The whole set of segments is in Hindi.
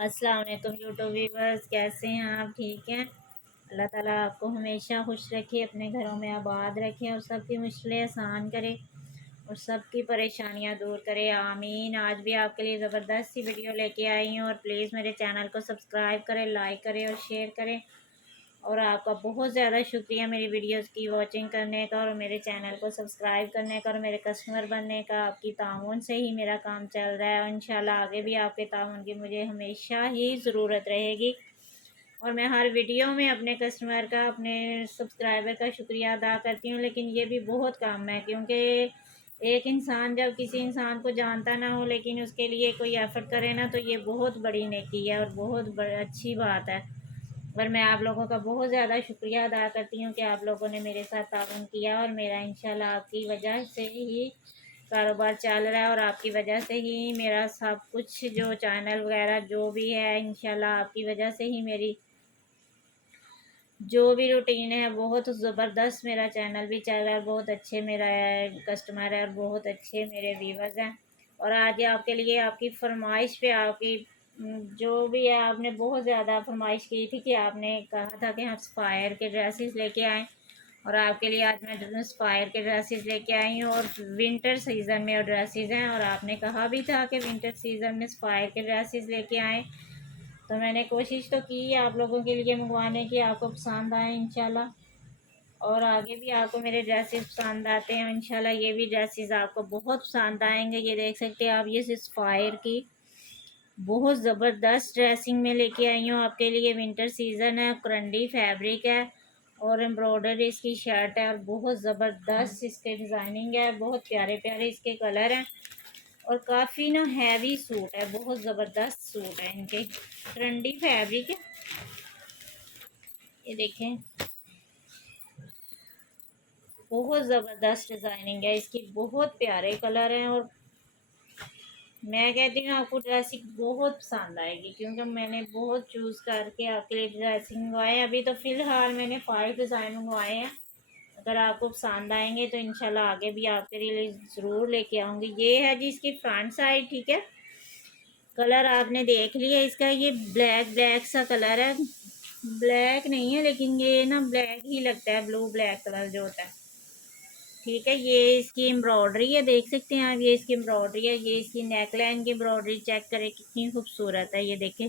अस्सलाम वालेकुम यूट्यूब व्यूवर्स, कैसे हैं आप? ठीक हैं। अल्लाह ताला आपको हमेशा खुश रखे, अपने घरों में आबाद रखे और सबकी मुश्किलें आसान करे और सबकी परेशानियां दूर करे, आमीन। आज भी आपके लिए ज़बरदस्त सी वीडियो लेके आई हूँ और प्लीज़ मेरे चैनल को सब्सक्राइब करें, लाइक करें और शेयर करें। और आपका बहुत ज़्यादा शुक्रिया मेरी वीडियोस की वॉचिंग करने का और मेरे चैनल को सब्सक्राइब करने का और मेरे कस्टमर बनने का। आपकी ताउन से ही मेरा काम चल रहा है और इंशाल्लाह आगे भी आपके ताउन की मुझे हमेशा ही ज़रूरत रहेगी। और मैं हर वीडियो में अपने कस्टमर का, अपने सब्सक्राइबर का शुक्रिया अदा करती हूँ, लेकिन ये भी बहुत कम है क्योंकि एक इंसान जब किसी इंसान को जानता ना हो लेकिन उसके लिए कोई एफ़र्ट करे ना, तो ये बहुत बड़ी नेकी है और बहुत बड़ी अच्छी बात है। पर मैं आप लोगों का बहुत ज़्यादा शुक्रिया अदा करती हूँ कि आप लोगों ने मेरे साथ ताउन किया और मेरा इंशाल्लाह आपकी वजह से ही कारोबार चल रहा है और आपकी वजह से ही मेरा सब कुछ जो चैनल वगैरह जो भी है, इंशाल्लाह आपकी वजह से ही मेरी जो भी रूटीन है बहुत ज़बरदस्त मेरा चैनल भी चल रहा है। बहुत अच्छे मेरा कस्टमर है और बहुत अच्छे मेरे व्यूवर्स हैं। और आज आपके लिए आपकी फरमाइश पे आपकी जो भी है, आपने बहुत ज़्यादा फरमाइश की थी कि आपने कहा था कि हम स्पायर के ड्रेसेस लेके आएँ और आपके लिए आज मैं स्पायर के ड्रेसेस लेके आई हूँ और विंटर सीज़न में ड्रेसेस हैं और आपने कहा भी था कि विंटर सीज़न में स्पायर के ड्रेसेस लेके आएँ। तो मैंने कोशिश तो की है आप लोगों के लिए मंगवाने की, आपको पसंद आए इंशाल्लाह। और आगे भी आपको मेरे ड्रेसेस पसंद आते हैं इंशाल्लाह, ये भी ड्रेसेस आपको बहुत पसंद आएंगे। ये देख सकते हैं आप, ये इंस्पायर की बहुत ज़बरदस्त ड्रेसिंग में लेके आई हूँ आपके लिए। विंटर सीज़न है, करंडी फैब्रिक है और एम्ब्रॉयडरी इसकी शर्ट है और बहुत ज़बरदस्त इसके डिज़ाइनिंग है, बहुत प्यारे प्यारे इसके कलर हैं और काफ़ी ना हैवी सूट है, बहुत ज़बरदस्त सूट है इनके। ट्रेंडी फैब्रिक है, ये देखें बहुत ज़बरदस्त डिज़ाइनिंग है इसकी, बहुत प्यारे कलर हैं और मैं कहती हूँ आपको ड्रेसिंग बहुत पसंद आएगी क्योंकि मैंने बहुत चूज़ करके आपके लिए ड्रेसिंग मंगवाए हैं। अभी तो फ़िलहाल मैंने 5 डिज़ाइन मंगवाए हैं, अगर आपको पसंद आएंगे तो इंशाल्लाह आगे भी आपके लिए ज़रूर लेके आऊँगी। ये है जी इसकी फ्रंट साइड, ठीक है। कलर आपने देख लिया इसका, ये ब्लैक ब्लैक सा कलर है, ब्लैक नहीं है लेकिन ये ना ब्लैक ही लगता है, ब्लू ब्लैक कलर जो होता है, ठीक है। ये इसकी एम्ब्रॉयडरी है, देख सकते हैं आप, ये इसकी एम्ब्रॉयडरी है। ये इसकी नेक लाइन की एम्ब्रॉयडरी चेक करें कितनी खूबसूरत है, ये देखें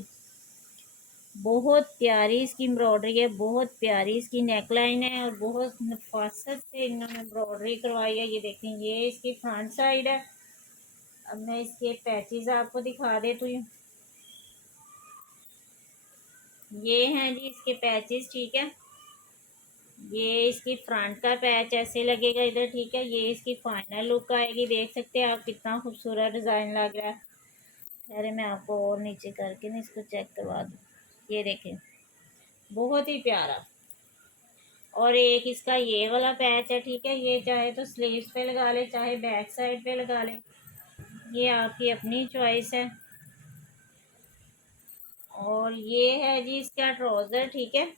बहुत प्यारी इसकी एम्ब्रॉयडरी है, बहुत प्यारी इसकी नेक लाइन है और बहुत नफासत से इन्होंने एम्ब्रॉयडरी करवाई है। ये देखें ये इसकी फ्रंट साइड है। अब मैं इसके पैचेस आपको दिखा देती हूँ, ये हैं जी इसके पैचेस, ठीक है। ये इसकी फ्रंट का पैच ऐसे लगेगा इधर, ठीक है। ये इसकी फाइनल लुक आएगी, देख सकते हैं आप कितना खूबसूरत डिज़ाइन लग रहा है। अरे मैं आपको और नीचे करके ना इसको चेक करवा दूँ, ये देखें बहुत ही प्यारा। और एक इसका ये वाला पैच है, ठीक है। ये चाहे तो स्लीव्स पे लगा ले, चाहे बैक साइड पे लगा ले, ये आपकी अपनी चॉइस है। और ये है जी इसका ट्राउज़र, ठीक है।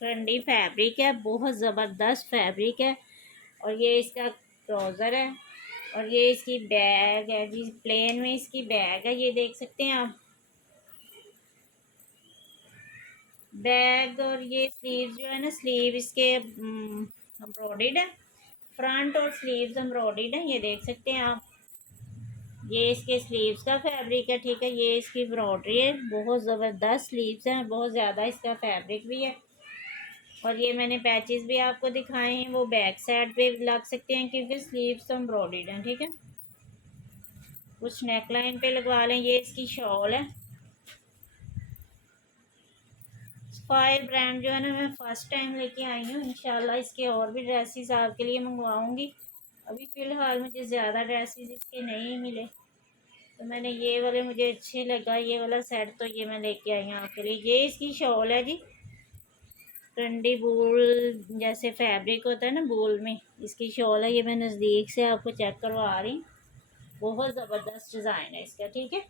ट्रेंडी फैब्रिक है, बहुत ज़बरदस्त फैब्रिक है और ये इसका ट्राउज़र है। और ये इसकी बैग है जी, प्लेन में इसकी बैग है, ये देख सकते हैं आप बैग। और ये स्लीव जो है ना, स्लीव इसके एम्ब्रॉयडर्ड है, फ्रंट और स्लीव्स एम्ब्रॉयडर्ड है, ये देख सकते हैं आप। ये इसके स्लीव्स का फैब्रिक है, ठीक है। ये इसकी एम्ब्रॉयडरी है, बहुत ज़बरदस्त स्लीव्स हैं, बहुत ज़्यादा इसका फैब्रिक भी है। और ये मैंने पैचेस भी आपको दिखाए हैं, वो बैक साइड पे लग सकते हैं क्योंकि स्लीव्स एम्ब्रॉयडर्ड हैं, ठीक है। कुछ नेक लाइन पे लगवा लें। ये इसकी शॉल है, स्पायर ब्रांड जो है ना, मैं फ़र्स्ट टाइम लेके आई हूँ। इंशाल्लाह इसके और भी ड्रेसेस आपके लिए मंगवाऊँगी। अभी फ़िलहाल मुझे ज़्यादा ड्रेसेस इसके नहीं मिले तो मैंने ये वाले मुझे अच्छे लगा, ये वाला सेट, तो ये मैं लेके आई हूँ आपके लिए। ये इसकी शॉल है जी, ट्रेंडी बूल जैसे फैब्रिक होता है ना, बूल में इसकी शॉल है। ये मैं नज़दीक से आपको चेक करवा रही हूँ, बहुत ज़बरदस्त डिज़ाइन है इसका, ठीक है।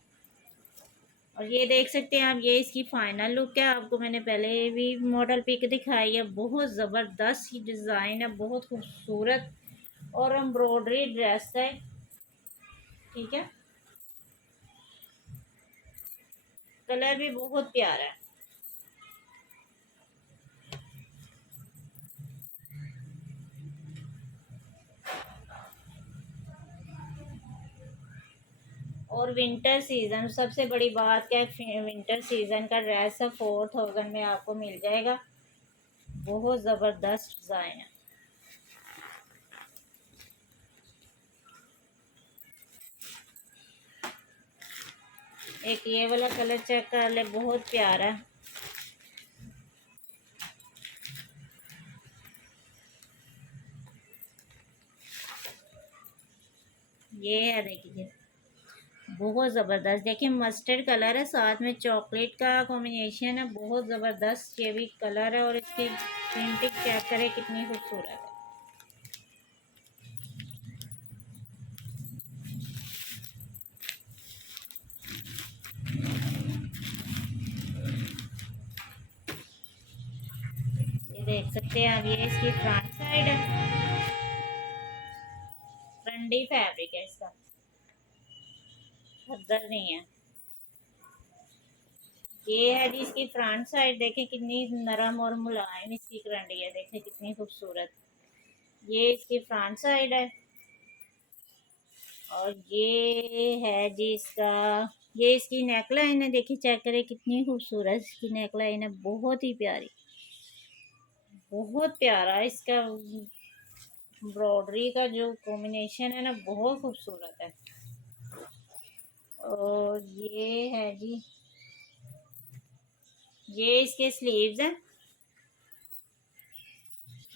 और ये देख सकते हैं आप, ये इसकी फाइनल लुक है। आपको मैंने पहले भी मॉडल पिक दिखाई है, बहुत ज़बरदस्त ही डिज़ाइन है, बहुत खूबसूरत और एम्ब्रॉयडरी ड्रेस है, ठीक है। कलर भी बहुत प्यारा है। और विंटर सीज़न, सबसे बड़ी बात क्या है, विंटर सीज़न का ड्रेस है 4000 में आपको मिल जाएगा। बहुत ज़बरदस्त डिज़ाइन है। एक ये वाला कलर चेक कर ले, बहुत प्यारा है। ये है, देखिए बहुत ज़बरदस्त। देखिए मस्टर्ड कलर है, साथ में चॉकलेट का कॉम्बिनेशन है, बहुत ज़बरदस्त ये भी कलर है। और इसकी प्रिंटिंग चेक करें कितनी खूबसूरत है। ये देख सकते हैं आप, ये इसकी फ्रंट साइड है, ट्रेंडी फैब्रिक है इसका, खद्दर नहीं है। ये है जी इसकी फ्रंट साइड, देखें कितनी नरम और मुलायम इसकी करंडी है, देखें कितनी खूबसूरत। ये इसकी फ्रंट साइड है। और ये है जी इसका, ये इसकी नेकलाइन है, देखिए चेक करें कितनी खूबसूरत इसकी नेकलाइन है, बहुत ही प्यारी, बहुत प्यारा इसका एम्ब्रॉयडरी का जो कॉम्बिनेशन है ना, बहुत खूबसूरत है। और ये है जी, ये इसके स्लीव्स हैं।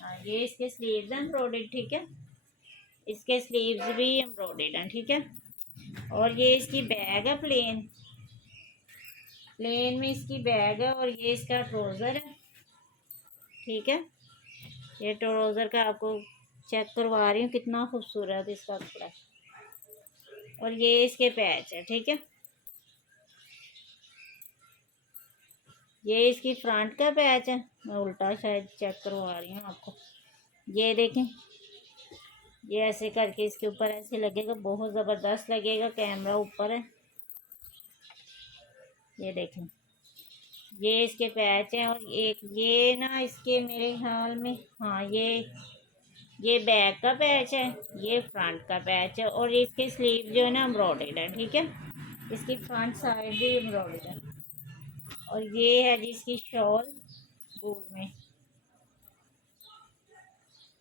हाँ, ये इसके स्लीव्स हैं एम्ब्रॉयडर्ड, ठीक है, इसके स्लीव्स भी एम्ब्रॉयडर्ड हैं, ठीक है। और ये इसकी बैग है प्लेन, प्लेन में इसकी बैग है। और ये इसका ट्राउज़र है, ठीक है। ये ट्राउज़र का आपको चेक करवा रही हूँ, कितना खूबसूरत इसका कपड़ा है। और ये इसके पैच है, ठीक है। ये इसकी फ्रंट का पैच है, मैं उल्टा शायद चेक करवा रही हूँ आपको। ये देखें, ये ऐसे करके इसके ऊपर ऐसे लगेगा, बहुत ज़बरदस्त लगेगा, कैमरा ऊपर है। ये देखें, ये इसके पैच हैं। और एक ये ना इसके मेरे ख्याल में, हाँ ये बैक का पैच है, ये फ्रंट का पैच है। और इसके स्लीव जो है ना एम्ब्रॉयडर्ड है, ठीक है, इसकी फ्रंट साइड भी एम्ब्रॉयडर्ड है। और ये है जी इसकी शॉल वूल में,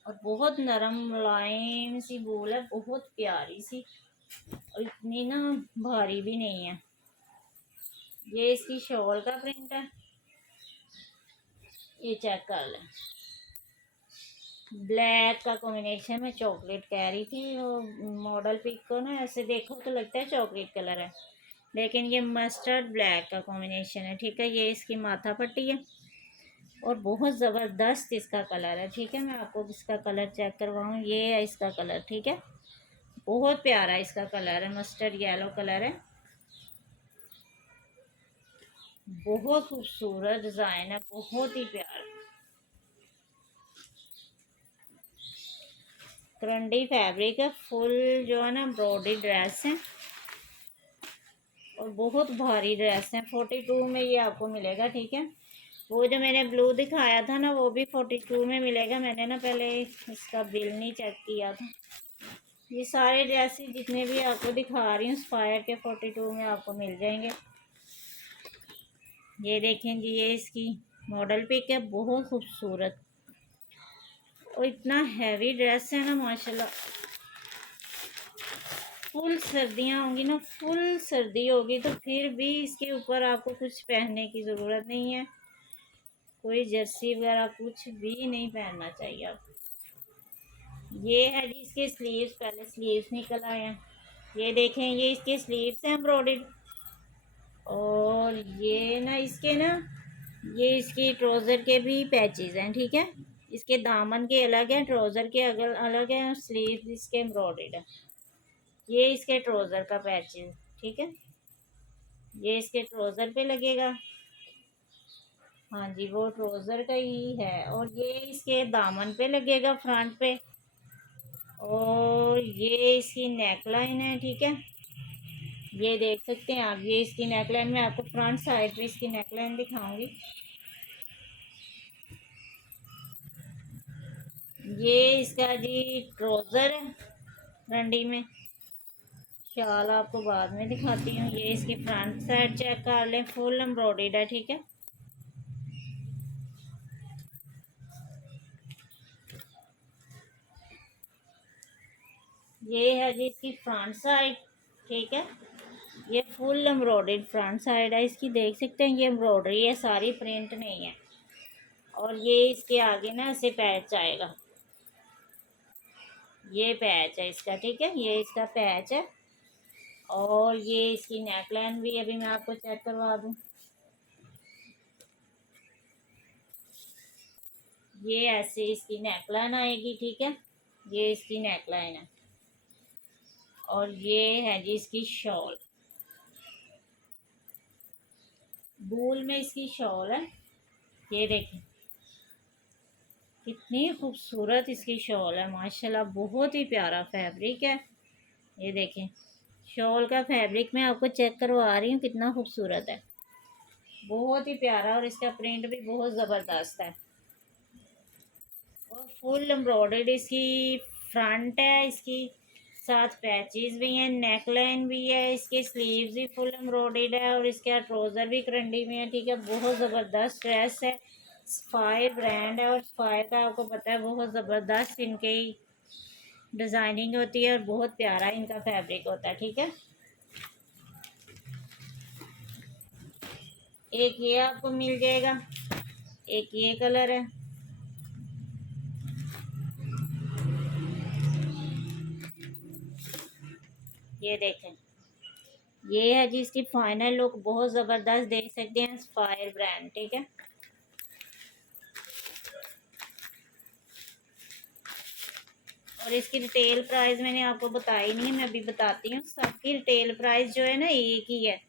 और बहुत नरम मुलायम सी वूल है, बहुत प्यारी सी, और इतनी ना भारी भी नहीं है। ये इसकी शॉल का प्रिंट है, ये चेक कर लें, ब्लैक का कॉम्बिनेशन में चॉकलेट कह रही थी वो मॉडल पिक को ना, ऐसे देखो तो लगता है चॉकलेट कलर है, लेकिन ये मस्टर्ड ब्लैक का कॉम्बिनेशन है, ठीक है। ये इसकी माथा पट्टी है, और बहुत ज़बरदस्त इसका कलर है, ठीक है। मैं आपको इसका कलर चेक करवाऊँ, ये है इसका कलर, ठीक है, बहुत प्यारा इसका कलर है, मस्टर्ड येलो कलर है, बहुत खूबसूरत डिज़ाइन है, बहुत ही प्यारा। करंडी फैब्रिक है, फुल जो है ना एम्ब्रॉयडरी ड्रेस है, और बहुत भारी ड्रेस है। 42 में ये आपको मिलेगा, ठीक है। वो जो मैंने ब्लू दिखाया था ना, वो भी 42 में मिलेगा। मैंने ना पहले इसका बिल नहीं चेक किया था। ये सारे ड्रेसेस जितने भी आपको दिखा रही हूँ स्पायर के 42 में आपको मिल जाएंगे। ये देखें जी, ये इसकी मॉडल पिक है, बहुत खूबसूरत, और इतना हैवी ड्रेस है ना माशाल्लाह। फुल सर्दियाँ होंगी ना, फुल सर्दी होगी, तो फिर भी इसके ऊपर आपको कुछ पहनने की ज़रूरत नहीं है, कोई जर्सी वगैरह कुछ भी नहीं पहनना चाहिए आपको। ये है जी इसके स्लीव्स, पहले स्लीव्स निकल आए हैं, ये देखें, ये इसके स्लीव्स हैं एम्ब्रॉयडर्ड। और ये ना इसके ना, ये इसकी ट्राउज़र के भी पैचेस हैं, ठीक है, इसके दामन के अलग हैं, ट्राउज़र के अगल अलग हैं, और स्लीव इसके एम्ब्रॉयडर्ड है। ये इसके ट्राउज़र का पैचेस, ठीक है, ये इसके ट्राउज़र पे लगेगा, हाँ जी वो ट्राउज़र का ही है। और ये इसके दामन पे लगेगा, फ्रंट पे। और ये इसकी नेक लाइन है, ठीक है, ये देख सकते हैं आप, ये इसकी नेकलाइन में आपको फ्रंट साइड पे इसकी नेकलाइन दिखाऊंगी। ये इसका जी ट्राउज़र है रंडी में। शाल आपको बाद में दिखाती हूँ। ये इसकी फ्रंट साइड चेक कर लें, फुल एम्ब्रॉयडर्ड है, ठीक है। ये है जी इसकी फ्रंट साइड, ठीक है। ये फुल एम्ब्रॉयडर्ड फ्रंट साइड है इसकी, देख सकते हैं ये एम्ब्रॉयडरी है सारी, प्रिंट नहीं है। और ये इसके आगे ना ऐसे पैच आएगा, ये पैच है इसका, ठीक है, ये इसका पैच है। और ये इसकी नेकलाइन भी अभी मैं आपको चेक करवा दूँ। ये ऐसे इसकी नेकलाइन आएगी, ठीक है, ये इसकी नेकलाइन है। और ये है जी इसकी शॉल, बूल में इसकी शॉल है। ये देखें कितनी खूबसूरत इसकी शॉल है माशाल्लाह, बहुत ही प्यारा फैब्रिक है। ये देखें शॉल का फैब्रिक मैं आपको चेक करवा रही हूँ, कितना खूबसूरत है, बहुत ही प्यारा। और इसका प्रिंट भी बहुत ज़बरदस्त है। और फुल एम्ब्रॉयडर्ड इसकी फ्रंट है, इसकी साथ पैचेस भी हैं, नेकलाइन भी है, इसके स्लीव्स भी फुल एम्ब्रॉयडर्ड है। और इसका ट्राउज़र भी करंडी में है, ठीक है, बहुत ज़बरदस्त ड्रेस है। स्पायर ब्रांड है, और स्पायर का आपको पता है बहुत ज़बरदस्त इनकी डिज़ाइनिंग होती है और बहुत प्यारा इनका फैब्रिक होता है, ठीक है। एक ये आपको मिल जाएगा, एक ये कलर है। ये देखें, ये है जी इसकी फाइनल लुक, बहुत ज़बरदस्त, देख सकते हैं स्पायर ब्रांड, ठीक है। और इसकी रिटेल प्राइस मैंने आपको बताई नहीं है, मैं अभी बताती हूँ। सबकी रिटेल प्राइस जो है ना एक ही है,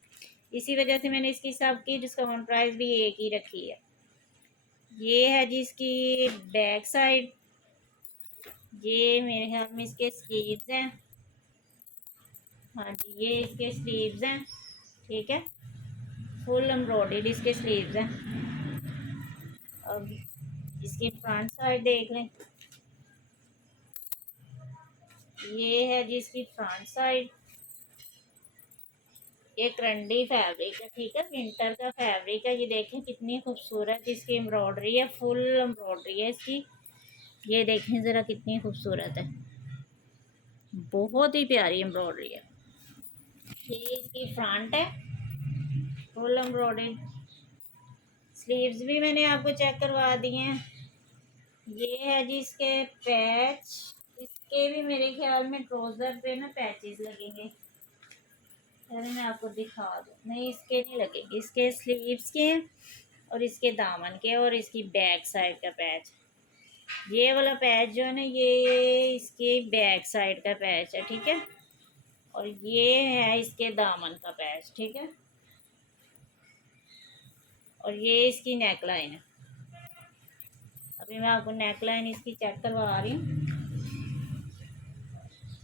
इसी वजह से मैंने इसकी सबकी डिस्काउंट प्राइस भी एक ही रखी है। ये है जी इसकी बैक साइड, ये मेरे ख्याल में इसके स्लीव्स हैं, हाँ जी ये इसके स्लीव्स हैं, ठीक है, फुल एम्ब्रॉयडर्ड इसके स्लीव्स हैं। अब इसकी फ्रंट साइड देख लें, ये है जी इसकी फ्रंट साइड। ये क्रंडी फैब्रिक है, ठीक है, विंटर का फैब्रिक है। ये देखें कितनी खूबसूरत इसकी एम्ब्रॉयडरी है, फुल एम्ब्रॉयडरी है इसकी। ये देखें ज़रा कितनी खूबसूरत है, बहुत ही प्यारी एम्ब्रॉयडरी है। ये इसकी फ्रंट है, फुल एम्ब्रॉयडरी। स्लीव्स भी मैंने आपको चेक करवा दिए हैं। ये है जी इसके पैच, इसके भी मेरे ख्याल में ट्राउज़र पे ना पैचेस लगेंगे, अरे मैं आपको दिखा दूँ, नहीं इसके नहीं लगेंगे, इसके स्लीव्स के हैं और इसके दामन के, और इसकी बैक साइड का पैच, ये वाला पैच जो है ना ये इसकी बैक साइड का पैच है, ठीक है। और ये है इसके दामन का पैच, ठीक है। और ये इसकी नेकलाइन है, अभी मैं आपको नेकलाइन इसकी चेक करवा रही हूँ।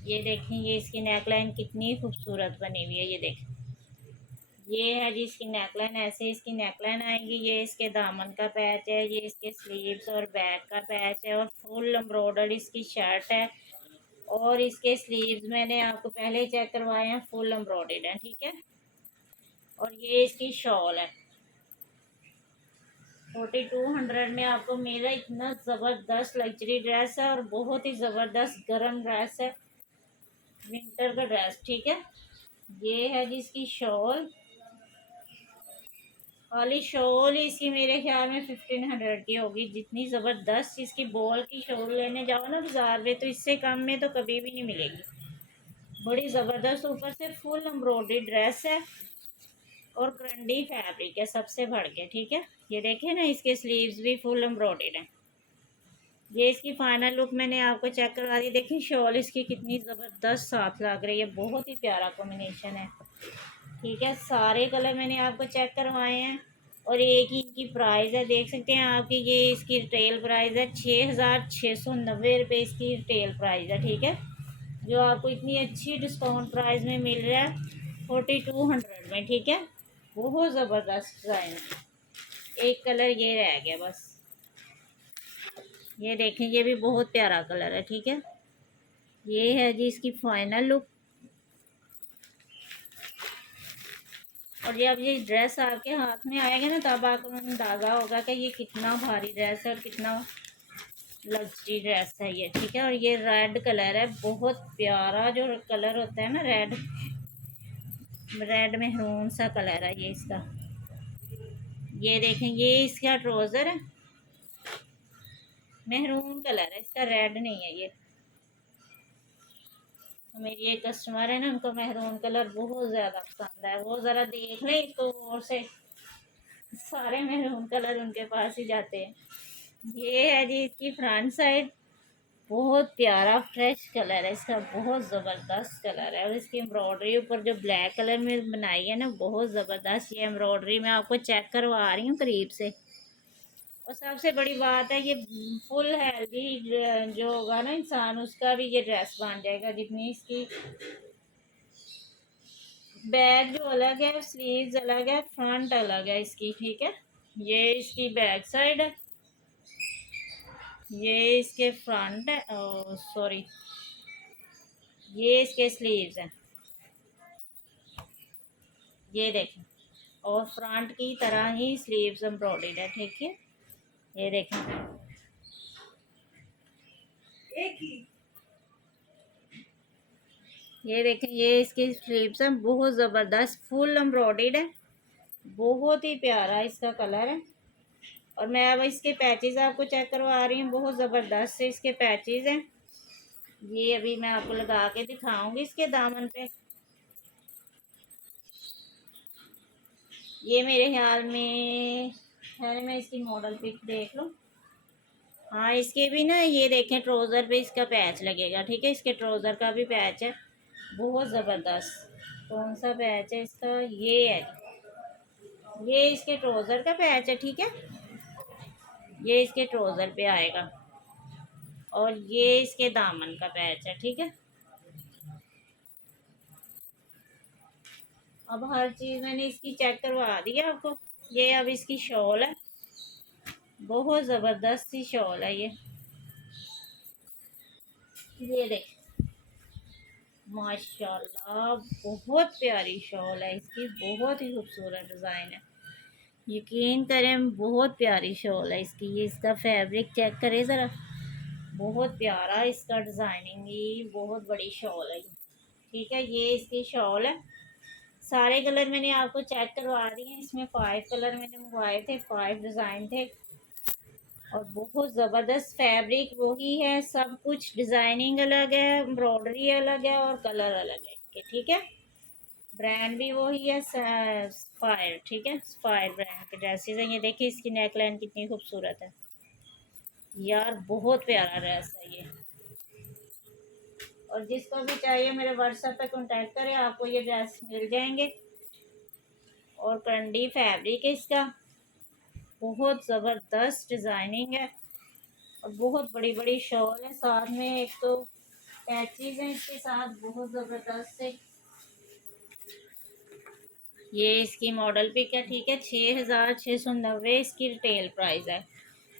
ये देखें ये इसकी नेकलाइन कितनी खूबसूरत बनी हुई है, ये देखें, ये है जी इसकी नेकलाइन, ऐसे इसकी नेकलाइन आएगी। ये इसके दामन का पैच है, ये इसके स्लीव्स और बैक का पैच है, और फुल एम्ब्रॉयडर्ड इसकी शर्ट है। और इसके स्लीव्स मैंने आपको पहले चेक करवाए हैं, फुल एम्ब्रॉयडर्ड है, ठीक है। और ये इसकी शॉल है, 4200 में आपको मेरा इतना ज़बरदस्त लग्जरी ड्रेस है, और बहुत ही ज़बरदस्त गर्म ड्रेस है, विंटर का ड्रेस, ठीक है। ये है जी इसकी शॉल, खाली शॉल ही इसकी मेरे ख्याल में 1500 की होगी। जितनी ज़बरदस्त इसकी बॉल की शॉल लेने जाओ ना बाजार में, तो इससे कम में तो कभी भी नहीं मिलेगी, बड़ी ज़बरदस्त। ऊपर से फुल एम्ब्रॉयडरी ड्रेस है और क्रंडी फैब्रिक है सबसे बढ़ के, ठीक है। ये देखें ना इसके स्लीव्स भी फुल एम्ब्रॉयडर्ड हैं। ये इसकी फाइनल लुक मैंने आपको चेक करवा दी, देखिए शॉल इसकी कितनी ज़बरदस्त साथ लग रही है, बहुत ही प्यारा कॉम्बिनेशन है, ठीक है। सारे कलर मैंने आपको चेक करवाए हैं, और एक ही इनकी प्राइस है, देख सकते हैं आपकी, ये इसकी रिटेल प्राइस है 6690 रुपये इसकी रिटेल प्राइस है, ठीक है, जो आपको इतनी अच्छी डिस्काउंट प्राइस में मिल रहा है। 4200 में, ठीक है। बहुत ज़बरदस्त डिज़ाइन है। एक कलर ये रह गया बस, ये देखें, ये भी बहुत प्यारा कलर है, ठीक है। ये है जी इसकी फाइनल लुक। और जब ये ड्रेस आपके हाथ में आएगा ना, तब आपको अंदाज़ा होगा कि ये कितना भारी ड्रेस है और कितना लग्जरी ड्रेस है ये, ठीक है। और ये रेड कलर है, बहुत प्यारा जो कलर होता है ना, रेड रेड मेहरून सा कलर है ये इसका। ये देखें, ये इसका ट्राउज़र है, मेहरून कलर है इसका, रेड नहीं है ये। तो मेरी एक कस्टमर है ना, उनको मेहरून कलर बहुत ज़्यादा पसंद है, वो ज़रा देख ले तो और से सारे मेहरून कलर उनके पास ही जाते हैं। ये है जी इसकी फ्रंट साइड, बहुत प्यारा फ्रेश कलर है इसका, बहुत ज़बरदस्त कलर है। और इसकी एम्ब्रॉयडरी ऊपर जो ब्लैक कलर में बनाई है ना, बहुत ज़बरदस्त। ये एम्ब्रॉयडरी मैं आपको चेक करवा रही हूँ करीब से। और सबसे बड़ी बात है, ये फुल हेल्दी जो होगा ना इंसान, उसका भी ये ड्रेस बन जाएगा। जितनी इसकी बैक जो अलग है, स्लीव्स अलग है, फ्रंट अलग है इसकी, ठीक है। ये इसकी बैक साइड है, ये इसके फ्रंट है, सॉरी, ये इसके स्लीव्स हैं, ये देखें। और फ्रंट की तरह ही स्लीव्स एम्ब्रॉयडर्ड है, ठीक है। ये देखें, ये देखें, ये इसकी स्लीव्स हैं, बहुत ज़बरदस्त फुल एम्ब्रॉयडर्ड है, बहुत ही प्यारा इसका कलर है। और मैं अब इसके पैचेस आपको चेक करवा रही हूँ, बहुत ज़बरदस्त से इसके पैचेस हैं। ये अभी मैं आपको लगा के दिखाऊंगी इसके दामन पे। ये मेरे ख्याल में है, मैं इसकी मॉडल पिक देख लूँ। हाँ, इसके भी ना, ये देखें, ट्राउज़र पे इसका पैच लगेगा, ठीक है। इसके ट्राउज़र का भी पैच है, बहुत ज़बरदस्त। कौन सा पैच है इसका? ये है, ये इसके ट्राउज़र का पैच है, ठीक है। ये इसके ट्राउज़र पे आएगा और ये इसके दामन का पैच है, ठीक है। अब हर चीज़ मैंने इसकी चेक करवा दी है आपको। ये अब इसकी शॉल है, बहुत ज़बरदस्त सी शॉल है ये देख, माशाल्लाह, बहुत प्यारी शॉल है इसकी, बहुत ही खूबसूरत डिज़ाइन है। यकीन करें, बहुत प्यारी शॉल है इसकी। ये इसका फैब्रिक चेक करें ज़रा, बहुत प्यारा इसका डिज़ाइनिंग, ये बहुत बड़ी शॉल है, ठीक है। ये इसकी शॉल है। सारे कलर मैंने आपको चेक करवा दिए हैं। इसमें 5 कलर मैंने मंगवाए थे, 5 डिज़ाइन थे। और बहुत ज़बरदस्त फैब्रिक वही है, सब कुछ डिज़ाइनिंग अलग है, एम्ब्रॉयडरी अलग है और कलर अलग है इनके, ठीक है। ब्रांड भी वही है, स्पायर, ठीक है। स्पायर ब्रांड के ड्रेसेस हैं। ये देखिए, इसकी नेक लाइन कितनी खूबसूरत है यार, बहुत प्यारा ड्रेस है ये। और जिसको भी चाहिए मेरे व्हाट्सएप पे कांटेक्ट करें, आपको ये ड्रेस मिल जाएंगे। और कंडी फैब्रिक है इसका, बहुत ज़बरदस्त डिज़ाइनिंग है और बहुत बड़ी बड़ी शॉल है। साथ में एक तो पैचेज हैं इसके साथ, बहुत ज़बरदस्त से। ये इसकी मॉडल पिक है, ठीक है। 6690 इसकी रिटेल प्राइस है,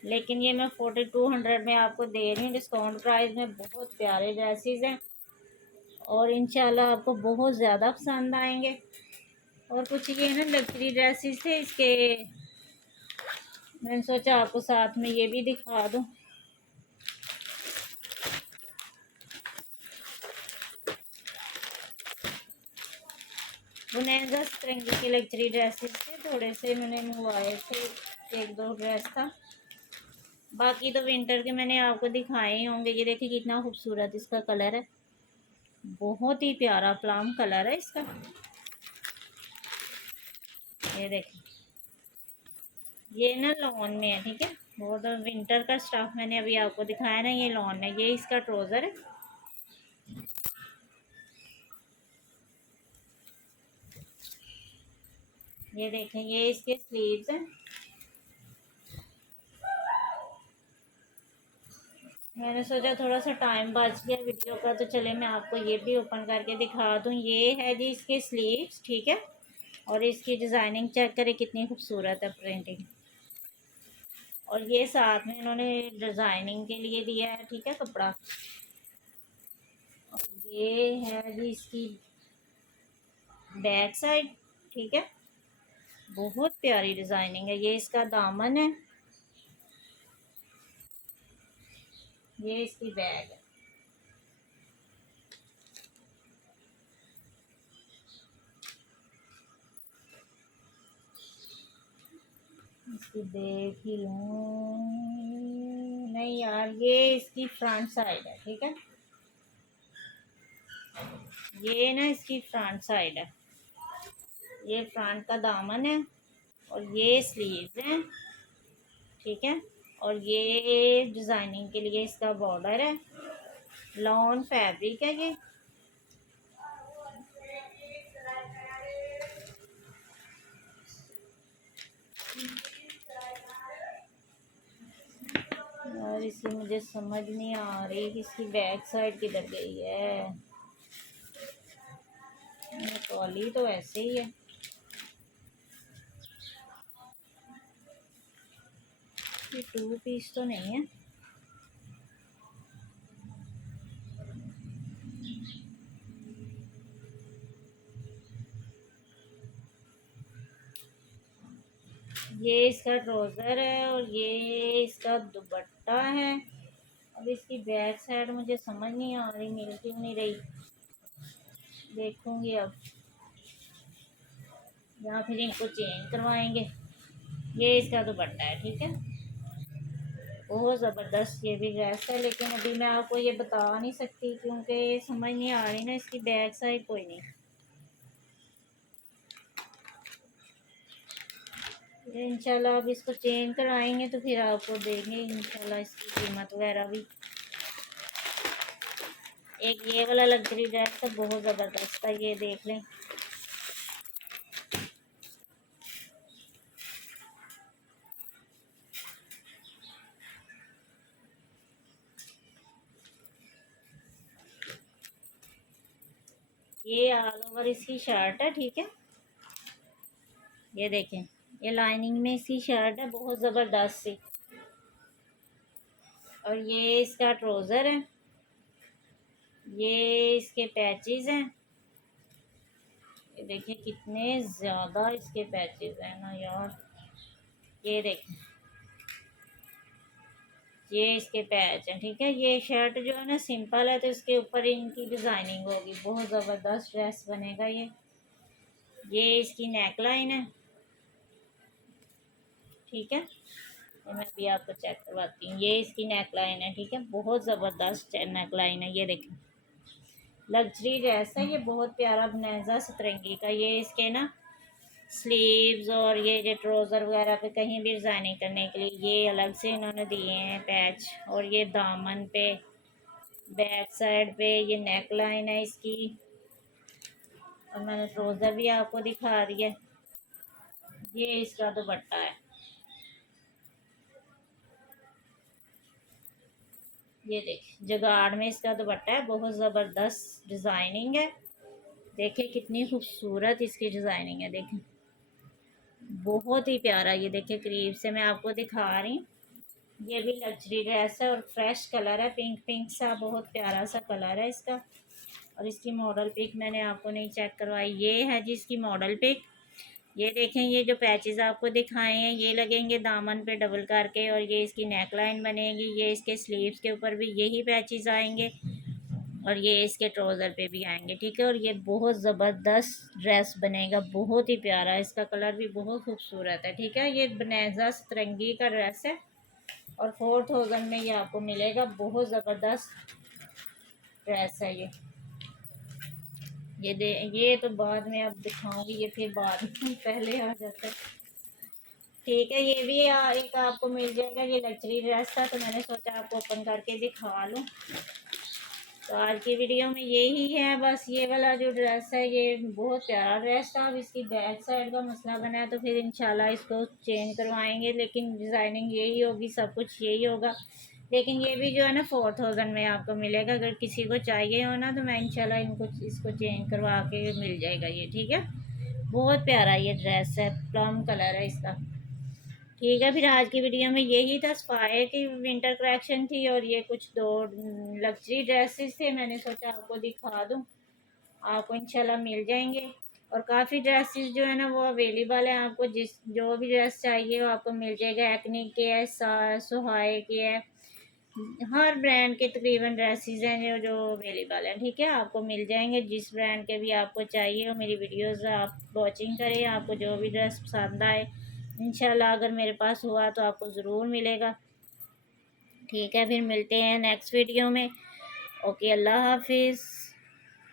लेकिन ये मैं 4200 में आपको दे रही हूँ डिस्काउंट प्राइस में। बहुत प्यारे ड्रेसेस हैं और इंशाल्लाह आपको बहुत ज़्यादा पसंद आएंगे। और कुछ ये ना लग्जरी ड्रेसेस थे इसके, मैंने सोचा आपको साथ में ये भी दिखा दूँ। बुनेगा तिरंगे के लग्जरी ड्रेसेस थे, थोड़े से मैंने मंगवाए थे, एक दो ड्रेस था। बाकी तो विंटर के मैंने आपको दिखाए ही होंगे। ये देखिए कितना खूबसूरत इसका कलर है, बहुत ही प्यारा प्लम कलर है इसका। ये देखिए, ये ना लॉन में है, ठीक है। वो तो विंटर का स्टफ मैंने अभी आपको दिखाया ना, ये लॉन है। ये इसका ट्राउज़र है, ये देखें, ये इसके स्लीव्स हैं। मैंने सोचा थोड़ा सा टाइम बच गया वीडियो का, तो चले मैं आपको ये भी ओपन करके दिखा दूँ। ये है जी इसके स्लीव्स, ठीक है। और इसकी डिज़ाइनिंग चेक करें कितनी खूबसूरत है प्रिंटिंग। और ये साथ में इन्होंने डिज़ाइनिंग के लिए दिया है, ठीक है, कपड़ा। और ये है जी इसकी बैक साइड, ठीक है। बहुत प्यारी डिज़ाइनिंग है। ये इसका दामन है, ये इसकी बैग है। इसकी देख ही लूँ, नहीं यार, ये इसकी फ्रंट साइड है, ठीक है। ये ना इसकी फ्रंट साइड है, ये फ्रंट का दामन है। और ये स्लीव्स हैं, ठीक है। और ये डिज़ाइनिंग के लिए इसका बॉर्डर है, लॉन फैब्रिक है ये। और इसकी मुझे समझ नहीं आ रही कि इसकी बैक साइड किधर गई है। कॉली तो ऐसे ही है। ये 2 पीस तो नहीं है। ये इसका ट्राउज़र है और ये इसका दुपट्टा है। अब इसकी बैक साइड मुझे समझ नहीं आ रही, मिल क्यों नहीं रही, देखूंगी अब, या फिर इनको चेंज करवाएंगे। ये इसका दुपट्टा है, ठीक है। बहुत ज़बरदस्त ये भी ड्रेस है, लेकिन अभी मैं आपको ये बता नहीं सकती क्योंकि समझ नहीं आ रही ना इसकी बैक साइड। कोई नहीं, इंशाल्लाह अब इसको चेंज कराएंगे तो फिर आपको देंगे इंशाल्लाह इसकी कीमत वगैरह भी। एक ये वाला लग्जरी ड्रेस है, बहुत ज़बरदस्त है, ये देख लें। ये ऑल ओवर इसकी शर्ट है, ठीक है। ये देखें, ये लाइनिंग में इसकी शर्ट है, बहुत ज़बरदस्त सी। और ये इसका ट्राउज़र है, ये इसके पैचेस हैं। ये देखिए कितने ज़्यादा इसके पैचेस हैं ना यार। ये देखें, ये इसके पैच हैं, ठीक है। ये शर्ट जो है ना सिंपल है, तो इसके ऊपर इनकी डिज़ाइनिंग होगी, बहुत ज़बरदस्त ड्रेस बनेगा ये इसकी नेक लाइन है, ठीक है। ये मैं अभी आपको चेक करवाती हूँ। ये इसकी नेक लाइन है, ठीक है, बहुत ज़बरदस्त नेक लाइन है। ये देखें, लग्जरी ड्रेस है ये, बहुत प्यारा बनैज़ा सतरंगी का। ये इसके ना स्लीव्स और ये ट्राउज़र वगैरह पे कहीं भी डिज़ाइनिंग करने के लिए ये अलग से इन्होंने दिए हैं पैच। और ये दामन पे, बैक साइड पे ये नेक लाइन है इसकी। और मैंने ट्राउज़र भी आपको दिखा दिया। ये इसका दुपट्टा है, ये देख जगाड़ में इसका दुपट्टा है, बहुत ज़बरदस्त डिज़ाइनिंग है। देखिए कितनी खूबसूरत इसकी डिज़ाइनिंग है, देखें बहुत ही प्यारा। ये देखिए करीब से मैं आपको दिखा रही हूँ। ये भी लग्जरी ड्रेस है और फ्रेश कलर है, पिंक पिंक सा, बहुत प्यारा सा कलर है इसका। और इसकी मॉडल पिक मैंने आपको नहीं चेक करवाई, ये है जी इसकी मॉडल पिक। ये देखें, ये जो पैचेस आपको दिखाए हैं ये लगेंगे दामन पे डबल करके, और ये इसकी नेक लाइन बनेगी। ये इसके स्लीव्स के ऊपर भी यही पैचेस आएंगे, और ये इसके ट्राउज़र पे भी आएंगे, ठीक है। और ये बहुत ज़बरदस्त ड्रेस बनेगा, बहुत ही प्यारा, इसका कलर भी बहुत खूबसूरत है, ठीक है। ये बनैज़ा सतरंगी का ड्रेस है और 4000 में ये आपको मिलेगा। बहुत ज़बरदस्त ड्रेस है ये तो बाद में अब दिखाऊंगी, ये फिर बाद में पहले आ जाता है, ठीक है। ये भी एक आपको मिल जाएगा। ये लग्जरी ड्रेस था तो मैंने सोचा आपको ओपन करके दिखा लूँ। तो आज की वीडियो में यही है बस। ये वाला जो ड्रेस है ये बहुत प्यारा ड्रेस था। अब इसकी बैक साइड का मसला बना है तो फिर इंशाल्लाह इसको चेंज करवाएंगे, लेकिन डिज़ाइनिंग यही होगी, सब कुछ यही होगा। लेकिन ये भी जो है ना 4000 में आपको मिलेगा। अगर किसी को चाहिए हो ना तो मैं इंशाल्लाह इनको इसको चेंज करवा के मिल जाएगा ये, ठीक है। बहुत प्यारा ये ड्रेस है, प्लम कलर है इसका। ठीक है, फिर आज की वीडियो में यही था, सफाए की विंटर कलेक्शन थी और ये कुछ दो लग्जरी ड्रेसेस थे, मैंने सोचा आपको दिखा दूँ। आपको इंशाल्लाह मिल जाएंगे। और काफ़ी ड्रेसेस जो है ना वो अवेलेबल है, आपको जिस जो भी ड्रेस चाहिए वो आपको मिल जाएगा। एक्निक के है, सुहाए के है, हर ब्रांड के तकरीबन ड्रेसेस हैं जो अवेलेबल हैं, ठीक है। आपको मिल जाएंगे जिस ब्रांड के भी आपको चाहिए। और मेरी वीडियोस आप वॉचिंग करें, आपको जो भी ड्रेस पसंद आए इंशाल्लाह अगर मेरे पास हुआ तो आपको ज़रूर मिलेगा। ठीक है, फिर मिलते हैं नेक्स्ट वीडियो में। ओके, अल्लाह हाफिज़।